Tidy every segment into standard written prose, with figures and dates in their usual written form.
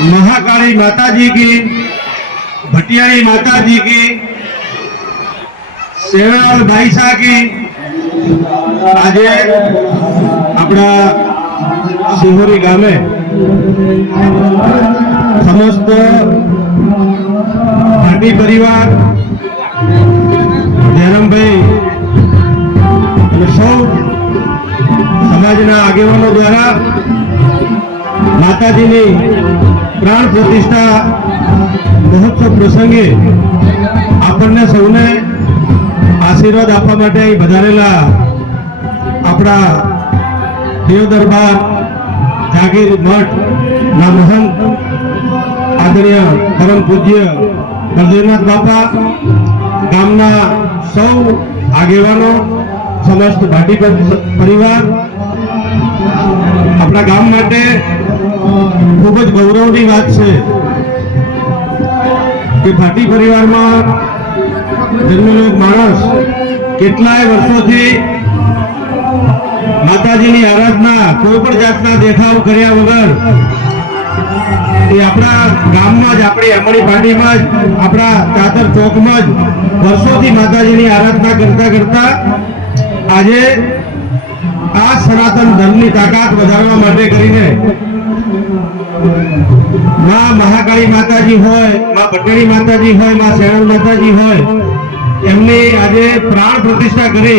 महाकाली माता जी की, भटियारी माता जी की, सेवालाल भाईसा की आज अपना सिहोरी गामे समस्त भाटी परिवार जयराम भाई सौ समाजना आगेवानों द्वारा माताजी ने प्राण प्रतिष्ठा महोत्सव प्रसंगे आपने सौने आशीर्वाद आपवा माटे અહીં વધારેલા આપણા દેવ દરબાર જાગીર મઠ ના મહંત આદરણીય પરમ પૂજ્ય બળદેવનાથ બાપા, ગામના સૌ આગેવાનો, સમસ્ત ભાટી પરિવાર આપણા ગામ માટે ખૂબ જ ગૌરવની વાત છે કે ભાટી પરિવારમાં જન્મેલો માણસ કેટલાય વર્ષોથી માતાજીની આરાધના કોઈ પણ જાતના દેખાવ કર્યા વગર એ આપણા ગામમાં જ, આપણી અમળી પાટીમાં જ, આપણા ચાતર ચોકમાં જ વર્ષોથી માતાજીની આરાધના કરતા કરતા આજે આ સનાતન ધર્મની તાકાત વધારવા માટે કરીને માં મહાકાળી માતાજી હોય, માં ભટેડી માતાજી હોય, માં સેણલ માતાજી હોય, એમની આજે प्राण प्रतिष्ठा करी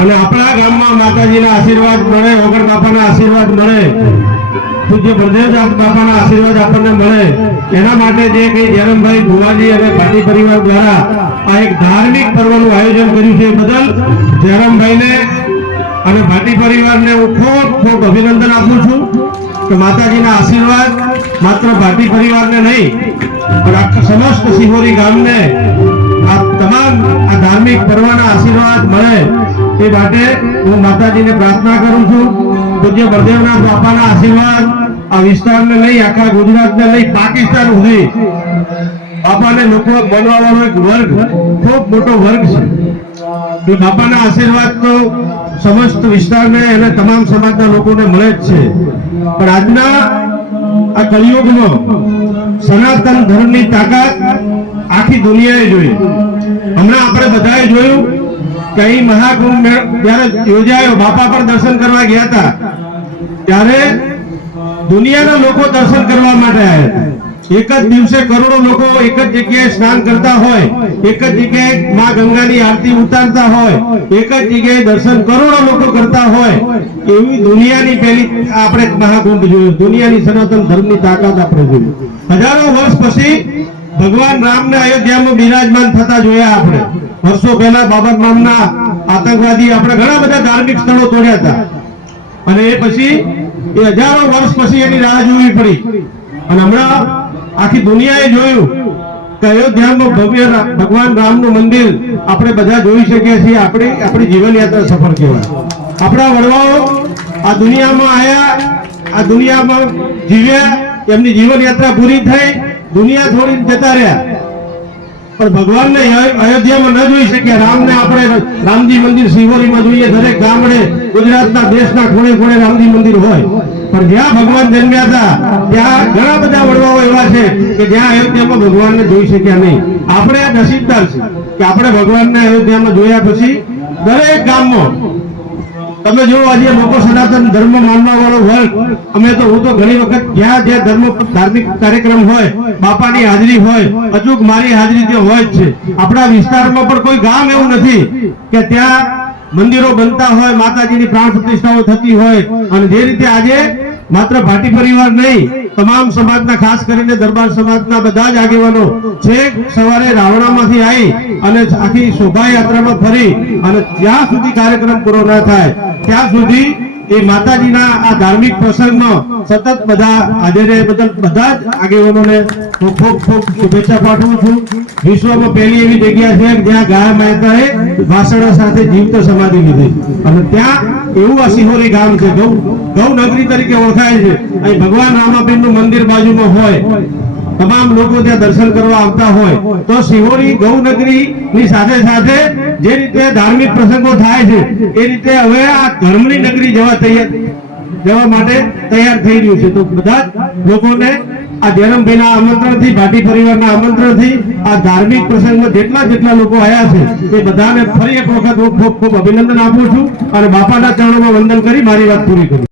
અને આપણા ગામમાં માતાજીના આશીર્વાદ મળે, ઓગણ બાપાના આશીર્વાદ મળે, પૂજ્ય બળદેવનાથ બાપાના આશીર્વાદ આપણને મળે, એના માટે જે કંઈ જયરામભાઈ ભુવાજી અને ભાટી પરિવાર દ્વારા આ એક ધાર્મિક પર્વનું આયોજન કર્યું છે, બદલ જયરામભાઈને અને ભાટી પરિવારને હું ખૂબ ખૂબ અભિનંદન આપું છું કે માતાજીના આશીર્વાદ માત્ર ભાટી પરિવારને નહીં પણ આખા સમસ્ત સિહોરી ગામને આ તમામ આ ધાર્મિક પર્વના આશીર્વાદ મળે એ માટે હું માતાજીને પ્રાર્થના કરું છું। પૂજ્ય બળદેવનાથ બાપાના આશીર્વાદ આ વિસ્તારને લઈ, આખા ગુજરાતને લઈ, પાકિસ્તાન સુધી બાપાને લોકો માનવા વાળો એક વર્ગ, ખૂબ મોટો વર્ગ છે। બાપાના આશીર્વાદ તો સમસ્ત વિસ્તારને અને તમામ સમાજના લોકોને મળે જ છે, પણ આજના આ કળિયુગમાં સનાતન ધર્મની તાકાત આખી દુનિયાએ જોઈ। હમણાં આપણે બધાએ જોયું કે અહીં મહાકુંભ જ્યારે યોજાયો, બાપા પર દર્શન કરવા ગયા હતા ત્યારે દુનિયાના લોકો દર્શન કરવા માટે આવ્યા હતા। एक ज दिवसे करोड़ों लोग एक ज जगह स्नान करता होय, एक ज जगह मां गंगा की आरती उतारता होय, एक ज जगह दर्शन करोड़ों लोग करता होय, एवी दुनिया की पहली आपणे महाकुंभ जोयो, दुनिया की सनातन धर्म की ताकत आपणे जोई। हजारों वर्ष पछी भगवान राम ने अयोध्या में विराजमान थता जोया आपणे। वर्षों पहला बाबर नामना आतंकवादी आपणे घणा बधा धार्मिक स्थलों तोड्या हता अने ए पछी ए हजारों वर्ष पछी एनी राह जोवी पड़ी अने हमणां आखी दुनियाए जोयुं के अयोध्या में भव्य भगवान राम नु मंदिर आपणे बधा जोई शकीए छीए। आपणी जीवन यात्रा सफल कहेवाय। आपणा वडवाओ आ दुनिया में आया, आ दुनिया में जीव्या, एमनी जीवन यात्रा पूरी थई, दुनिया छोड़ीने जता रह्या, पण भगवान ने अयोध्या में न जोई शक्या। राम ने आपणे रामजी मंदिर सिहोरी में जोईए, दरेक गामडे गुजरातना देशना खूणे खूणे रामजी मंदिर होय, पर ज्यां भगवान जन्म्या था त्यां घणा बधा वडवाओ एवा छे के ज्यां अयोध्या में भगवान ने जोई शक्या नहीं। आपणे नसीबदार छे के आपणे भगवान ने अयोध्या में जोया पछी दरेक गाममां તમે જો આજે લોકો સનાતન ધર્મ માનવા વાળો વર્ગ, અમે તો હું તો ઘણી વખત જ્યાં જે ધર્મ ધાર્મિક કાર્યક્રમ હોય, બાપાની હાજરી હોય, અચૂક મારી હાજરી ત્યાં હોય જ છે। આપણા વિસ્તારમાં પણ કોઈ ગામ એવું નથી કે ત્યાં મંદિરો બનતા હોય, માતાજીની પ્રાણ પ્રતિષ્ઠાઓ થતી હોય, અને જે રીતે આજે માત્ર ભાટી પરિવાર નહીં, તમામ સમાજના, ખાસ કરીને દરબાર સમાજના બધા જ આગેવાનો છેક સવારે રાવણામાંથી આવી અને આખી શોભાયાત્રામાં ફરી અને જ્યાં સુધી કાર્યક્રમ પૂરો ન થાય ત્યાં સુધી એ માતાજીના આ ધાર્મિક પ્રસંગમાં સતત બધા હાજર રહે બદલ બધા જ આગેવાનોને હું ખૂબ ખૂબ શુભેચ્છા પાઠવું છું। વિશ્વમાં પહેલી એવી જગ્યા છે જ્યાં ગાય માતાએ વાસણા સાથે જીવતો સમાધિ લીધી અને ત્યાં એવું આ સિહોરી ગામ છે, ગૌ નગરી તરીકે ઓળખાય છે। અહીં ભગવાન રામાપીરનું મંદિર બાજુમાં હોય, તમામ લોકો ત્યાં દર્શન કરવા આવતા હોય તો સિહોરી ગૌ નગરીની સાથે સાથે જે રીતે ધાર્મિક પ્રસંગો થાય છે એ રીતે હવે આ ધર્મની નગરી જવા માટે તૈયાર થઈ રહ્યું છે। તો બધા લોકોને આ જયરામભાઈના આમંત્રણથી, ભાટી પરિવારના આમંત્રણથી આ ધાર્મિક પ્રસંગમાં જેટલા લોકો આવ્યા છે એ બધાને ફરી એક વખત હું ખૂબ ખૂબ અભિનંદન આપું છું અને બાપાના ચરણોમાં વંદન કરી મારી વાત પૂરી કરું.